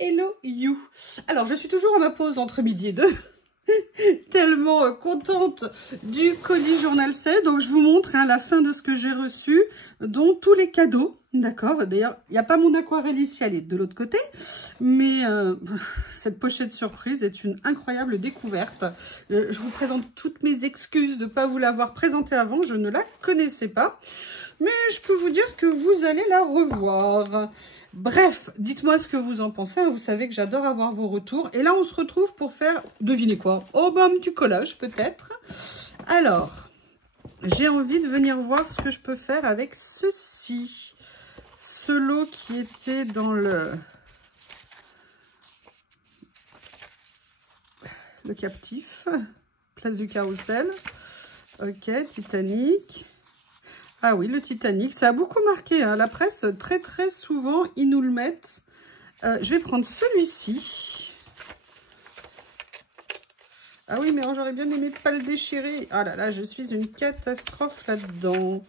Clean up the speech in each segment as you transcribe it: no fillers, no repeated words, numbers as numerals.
Hello you. Alors je suis toujours à ma pause entre midi et deux. Tellement contente du colis Journal C. Donc je vous montre la fin de ce que j'ai reçu, dont tous les cadeaux. D'accord. D'ailleurs, il n'y a pas mon aquarelle ici, elle est de l'autre côté. Mais cette pochette surprise est une incroyable découverte. Je vous présente toutes mes excuses de ne pas vous l'avoir présentée avant. Je ne la connaissais pas. Mais je peux vous dire que vous allez la revoir. Bref, dites-moi ce que vous en pensez. Vous savez que j'adore avoir vos retours. Et là, on se retrouve pour faire, devinez quoi? Oh, bah, un petit collage, peut-être. Alors, j'ai envie de venir voir ce que je peux faire avec ceci. Ce lot qui était dans le captif. Place du Carrousel. Ok, Titanic. Ah oui, le Titanic, ça a beaucoup marqué. Hein. La presse, très souvent, ils nous le mettent. Je vais prendre celui-ci. Ah oui, mais j'aurais bien aimé pas le déchirer. Ah là là, je suis une catastrophe là-dedans.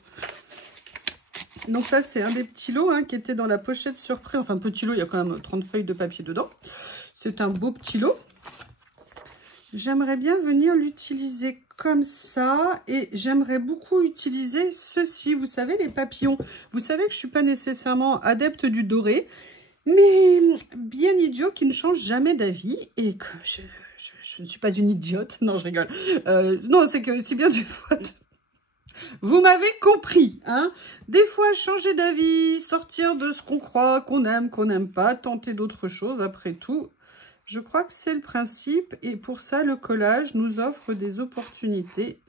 Donc ça, c'est un des petits lots qui était dans la pochette surprise. Enfin, petit lot, il y a quand même 30 feuilles de papier dedans. C'est un beau petit lot. J'aimerais bien venir l'utiliser comme ça et j'aimerais beaucoup utiliser ceci. Vous savez, les papillons. Vous savez que je ne suis pas nécessairement adepte du doré, mais bien idiot qui ne change jamais d'avis et que je ne suis pas une idiote. Non, je rigole. Non, c'est que c'est bien du faute. Vous m'avez compris, hein. Des fois, changer d'avis, sortir de ce qu'on croit, qu'on aime, qu'on n'aime pas, tenter d'autres choses, après tout. Je crois que c'est le principe et pour ça, le collage nous offre des opportunités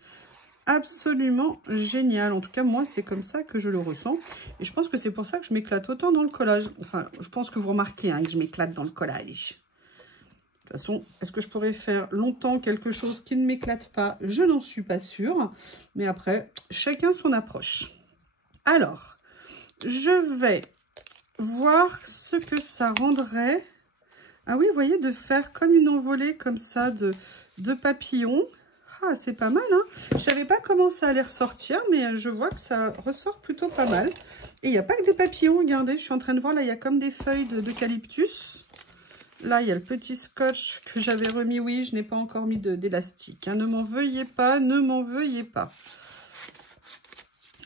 absolument géniales. En tout cas, moi, c'est comme ça que je le ressens. Et je pense que c'est pour ça que je m'éclate autant dans le collage. Enfin, je pense que vous remarquez que je m'éclate dans le collage. De toute façon, est-ce que je pourrais faire longtemps quelque chose qui ne m'éclate pas? Je n'en suis pas sûre. Mais après, chacun son approche. Alors, je vais voir ce que ça rendrait... Ah oui, vous voyez, de faire comme une envolée comme ça de papillons. Ah, c'est pas mal, hein. Je savais pas comment ça allait ressortir, mais je vois que ça ressort plutôt pas mal. Et il n'y a pas que des papillons, regardez, je suis en train de voir, là, il y a comme des feuilles d'eucalyptus. Là, il y a le petit scotch que j'avais remis. Oui, je n'ai pas encore mis d'élastique. Ne m'en veuillez pas, ne m'en veuillez pas.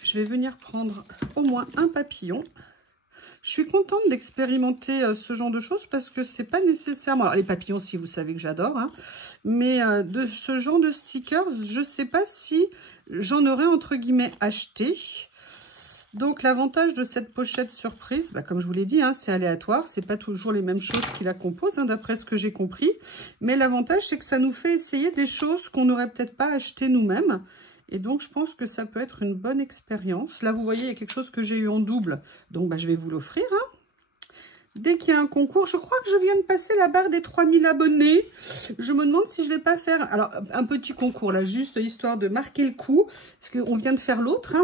Je vais venir prendre au moins un papillon. Je suis contente d'expérimenter ce genre de choses parce que c'est pas nécessairement... Alors, les papillons, si vous savez que j'adore, hein, mais de ce genre de stickers, je sais pas si j'en aurais entre guillemets acheté. Donc, l'avantage de cette pochette surprise, comme je vous l'ai dit, c'est aléatoire. C'est pas toujours les mêmes choses qui la composent, d'après ce que j'ai compris. Mais l'avantage, c'est que ça nous fait essayer des choses qu'on n'aurait peut-être pas achetées nous-mêmes. Et donc, je pense que ça peut être une bonne expérience. Là, vous voyez, il y a quelque chose que j'ai eu en double. Donc, je vais vous l'offrir. Dès qu'il y a un concours, je crois que je viens de passer la barre des 3000 abonnés. Je me demande si je ne vais pas faire... Alors, un petit concours, là, juste histoire de marquer le coup. Parce qu'on vient de faire l'autre.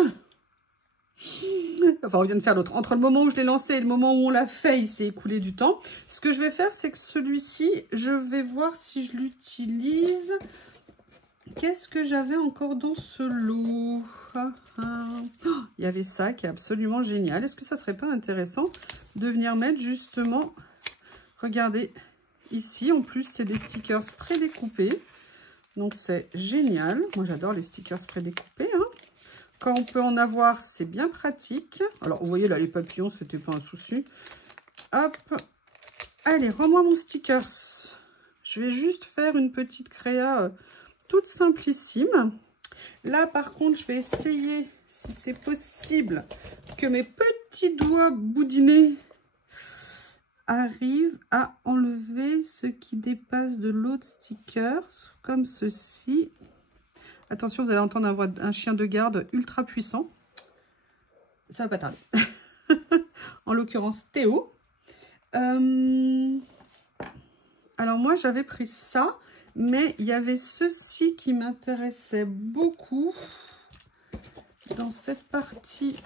Enfin, on vient de faire l'autre. Entre le moment où je l'ai lancé et le moment où on l'a fait, il s'est écoulé du temps. Ce que je vais faire, c'est que celui-ci, je vais voir si je l'utilise... Qu'est-ce que j'avais encore dans ce lot? Il y avait ça qui est absolument génial. Est-ce que ça serait pas intéressant de venir mettre justement... Regardez, ici, en plus, c'est des stickers prédécoupés. Donc, c'est génial. Moi, j'adore les stickers prédécoupés. Quand on peut en avoir, c'est bien pratique. Alors, vous voyez, là, les papillons, c'était pas un souci. Hop. Allez, rends-moi mon stickers. Je vais juste faire une petite créa... toute simplissime. Là, par contre, je vais essayer, si c'est possible, que mes petits doigts boudinés arrivent à enlever ce qui dépasse de l'autre sticker, comme ceci. Attention, vous allez entendre un chien de garde ultra puissant. Ça va pas tarder. En l'occurrence, Théo. Alors, moi, j'avais pris ça. Mais il y avait ceci qui m'intéressait beaucoup dans cette partie.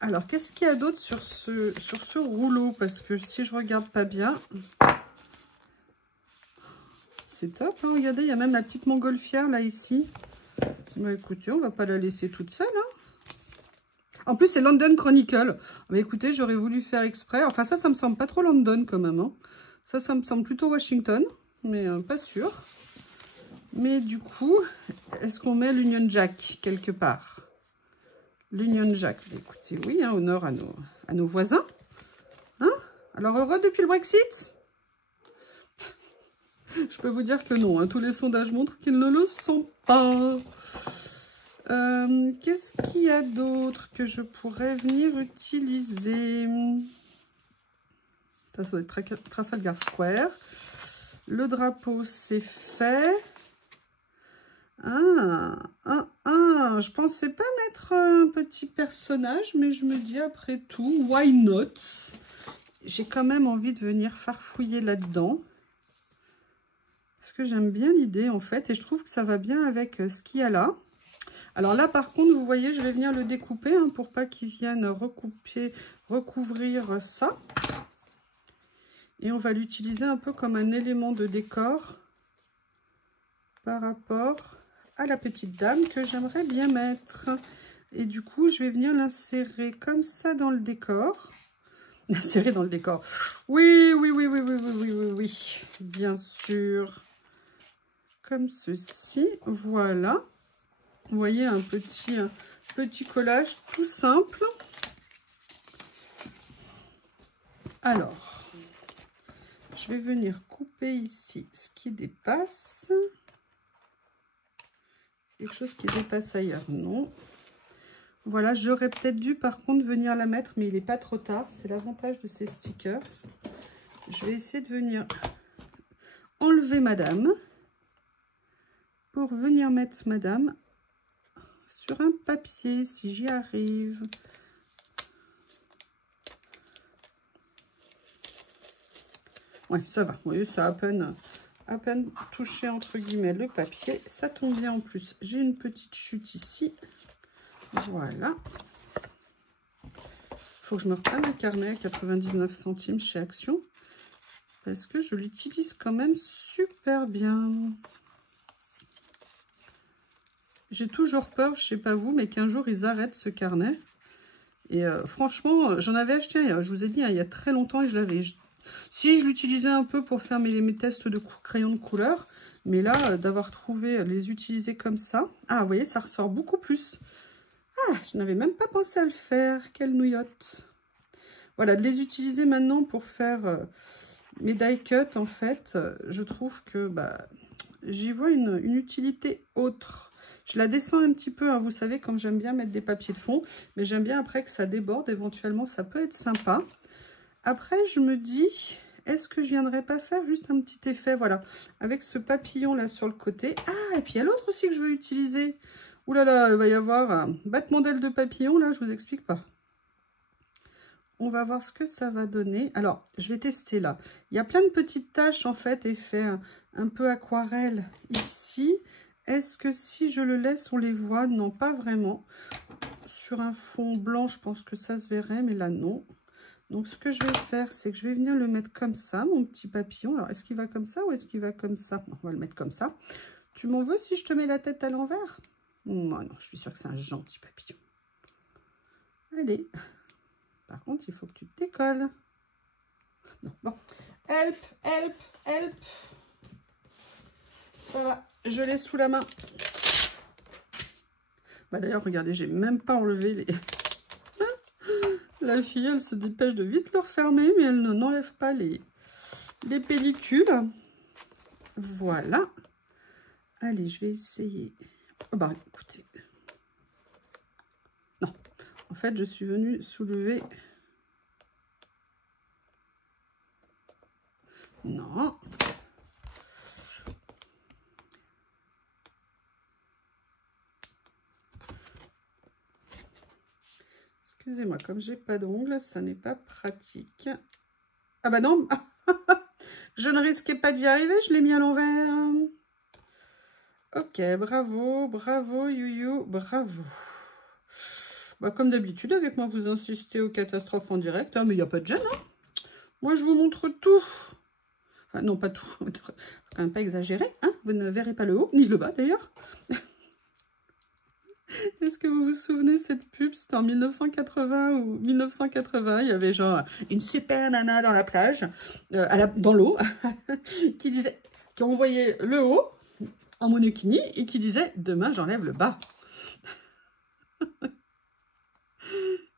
Alors, qu'est-ce qu'il y a d'autre sur ce rouleau? Parce que si je regarde pas bien, c'est top. Regardez, il y a même la petite montgolfière là, ici. Écoutez, on va pas la laisser toute seule. En plus, c'est London Chronicle. Mais écoutez, j'aurais voulu faire exprès. Enfin, ça me semble pas trop London quand même. Hein. Ça me semble plutôt Washington, mais pas sûr. Mais du coup, est-ce qu'on met l'Union Jack quelque part? L'Union Jack. Écoutez, oui, hein, honneur à nos voisins. Hein? Alors, heureux depuis le Brexit? Je peux vous dire que non. Hein. Tous les sondages montrent qu'ils ne le sont pas. Qu'est-ce qu'il y a d'autre que je pourrais venir utiliser? Ça doit être Trafalgar Square. Le drapeau, c'est fait. Je pensais pas mettre un petit personnage, mais je me dis après tout, why not? J'ai quand même envie de venir farfouiller là-dedans. Parce que j'aime bien l'idée, en fait, et je trouve que ça va bien avec ce qu'il y a là. Alors là, par contre, vous voyez, je vais venir le découper hein, pour pas qu'il vienne recouvrir ça. Et on va l'utiliser un peu comme un élément de décor par rapport à la petite dame que j'aimerais bien mettre. Et du coup, je vais venir l'insérer comme ça dans le décor. L'insérer dans le décor. Oui, bien sûr. Comme ceci, voilà. Vous voyez, un petit collage tout simple. Alors, je vais venir couper ici ce qui dépasse. Quelque chose qui dépasse ailleurs, non. Voilà, j'aurais peut-être dû par contre venir la mettre, mais il n'est pas trop tard. C'est l'avantage de ces stickers. Je vais essayer de venir enlever madame pour venir mettre madame sur un papier, si j'y arrive. Ouais, ça va. Vous voyez, ça a à peine touché entre guillemets le papier. Ça tombe bien en plus. J'ai une petite chute ici. Voilà. Faut que je me reprenne un carnet à 99 centimes chez Action. Parce que je l'utilise quand même super bien. J'ai toujours peur, je sais pas vous, mais qu'un jour ils arrêtent ce carnet. Et franchement, j'en avais acheté un, je vous ai dit, hein, il y a très longtemps et je l'avais. Si je l'utilisais un peu pour faire mes tests de crayons de couleur, mais là, d'avoir trouvé les utiliser comme ça. Ah, vous voyez, ça ressort beaucoup plus. Ah, je n'avais même pas pensé à le faire. Quelle nouillotte. Voilà, de les utiliser maintenant pour faire mes die cut, en fait, je trouve que bah, j'y vois une utilité autre. Je la descends un petit peu, hein, vous savez, comme j'aime bien mettre des papiers de fond, mais j'aime bien après que ça déborde, éventuellement, ça peut être sympa. Après, je me dis, est-ce que je viendrais pas faire juste un petit effet, voilà, avec ce papillon là sur le côté. Ah, et puis il y a l'autre aussi que je veux utiliser. Ouh là là, il va y avoir un battement d'aile de papillon, là, je vous explique pas. On va voir ce que ça va donner. Alors, je vais tester là. Il y a plein de petites taches, en fait, effet un peu aquarelle ici. Est-ce que si je le laisse, on les voit? Non, pas vraiment. Sur un fond blanc, je pense que ça se verrait, mais là, non. Donc, ce que je vais faire, c'est que je vais venir le mettre comme ça, mon petit papillon. Alors, est-ce qu'il va comme ça ou est-ce qu'il va comme ça? On va le mettre comme ça. Tu m'en veux si je te mets la tête à l'envers? Non, non, je suis sûre que c'est un gentil papillon. Allez. Par contre, il faut que tu te décolles. Non, bon. Help, help, help. Ça va, je l'ai sous la main. Bah d'ailleurs, regardez, j'ai même pas enlevé les... La fille, elle se dépêche de vite le refermer, mais elle n'enlève pas les pellicules. Voilà. Allez, je vais essayer. Oh bah, écoutez. Non. En fait, je suis venue soulever... Non. Excusez-moi, comme j'ai pas d'ongles, ça n'est pas pratique. Ah bah non. Je ne risquais pas d'y arriver, je l'ai mis à l'envers. Ok, bravo, bravo, Youyou, bravo. Bah, comme d'habitude, avec moi, vous insistez aux catastrophes en direct, hein, mais il n'y a pas de gêne. Hein. Moi, je vous montre tout. Enfin, non, pas tout. Il ne faut quand même pas exagérer. Hein. Vous ne verrez pas le haut, ni le bas, d'ailleurs. Est-ce que vous vous souvenez cette pub? C'était en 1980 ou 1980. Il y avait genre une super nana dans la plage, dans l'eau, qui envoyait le haut en monokini et qui disait « Demain, j'enlève le bas ».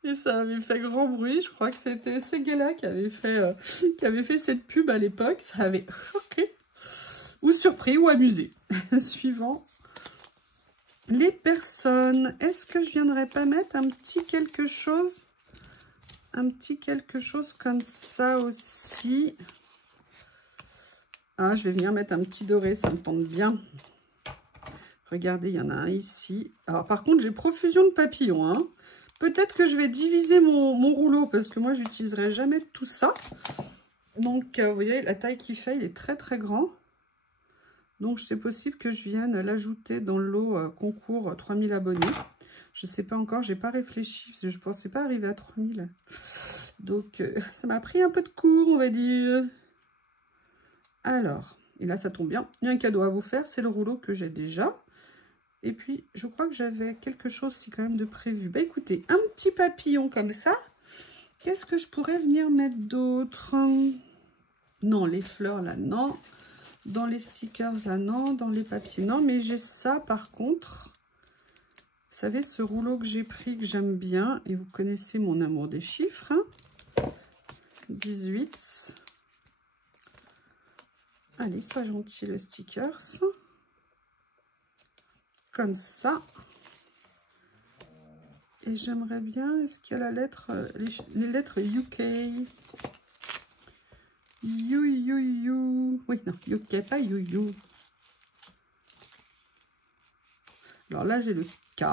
Et ça avait fait grand bruit. Je crois que c'était Seguela qui avait fait cette pub à l'époque. Ça avait choqué, ou surpris, ou amusé, suivant les personnes. Est-ce que je viendrais pas mettre un petit quelque chose comme ça aussi? Ah, je vais venir mettre un petit doré, ça me tente bien. Regardez, il y en a un ici. Alors, par contre, j'ai profusion de papillons, hein. Peut-être que je vais diviser mon rouleau, parce que moi, j'utiliserai jamais tout ça. Donc, vous voyez, la taille qu'il fait, il est très, très grand. Donc, c'est possible que je vienne l'ajouter dans le lot concours 3000 abonnés. Je ne sais pas encore, je n'ai pas réfléchi, parce que je ne pensais pas arriver à 3000. Donc, ça m'a pris un peu de cours, on va dire. Alors, et là, ça tombe bien. Il y a un cadeau à vous faire, c'est le rouleau que j'ai déjà. Et puis, je crois que j'avais quelque chose aussi quand même de prévu. Bah, écoutez, un petit papillon comme ça. Qu'est-ce que je pourrais venir mettre d'autre? Non, les fleurs, là, non. Dans les stickers, là, non. Dans les papiers, non. Mais j'ai ça, par contre. Vous savez, ce rouleau que j'ai pris, que j'aime bien. Et vous connaissez mon amour des chiffres. Hein, 18. Allez, sois gentil, le stickers. Comme ça. Et j'aimerais bien, est-ce qu'il y a la lettre, les lettres UK? You. Oui, non, UK, pas you. Alors là, j'ai le K,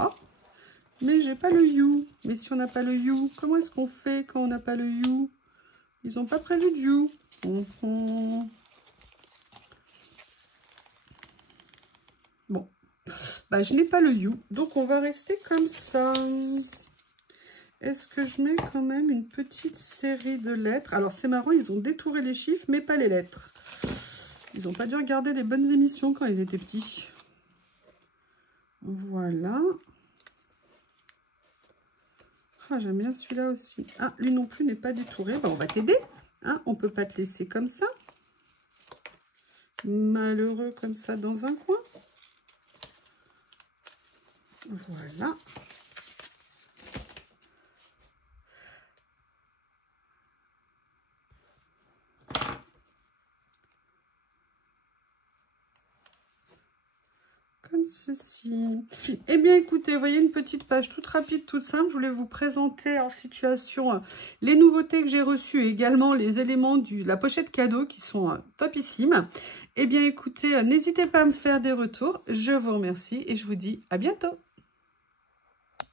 mais j'ai pas le you. Mais si on n'a pas le you, comment est-ce qu'on fait quand on n'a pas le you? Ils n'ont pas prévu de you. Bon. Bah, je n'ai pas le you, donc on va rester comme ça. Est-ce que je mets quand même une petite série de lettres? Alors, c'est marrant, ils ont détouré les chiffres, mais pas les lettres. Ils n'ont pas dû regarder les bonnes émissions quand ils étaient petits. Voilà. Ah, j'aime bien celui-là aussi. Ah, lui non plus n'est pas détouré. Bah, on va t'aider. Hein, on ne peut pas te laisser comme ça. Malheureux comme ça dans un coin. Voilà. Comme ceci. Eh bien, écoutez, vous voyez une petite page toute rapide, toute simple. Je voulais vous présenter en situation les nouveautés que j'ai reçues et également les éléments de la pochette cadeau qui sont topissimes. Eh bien, écoutez, n'hésitez pas à me faire des retours. Je vous remercie et je vous dis à bientôt.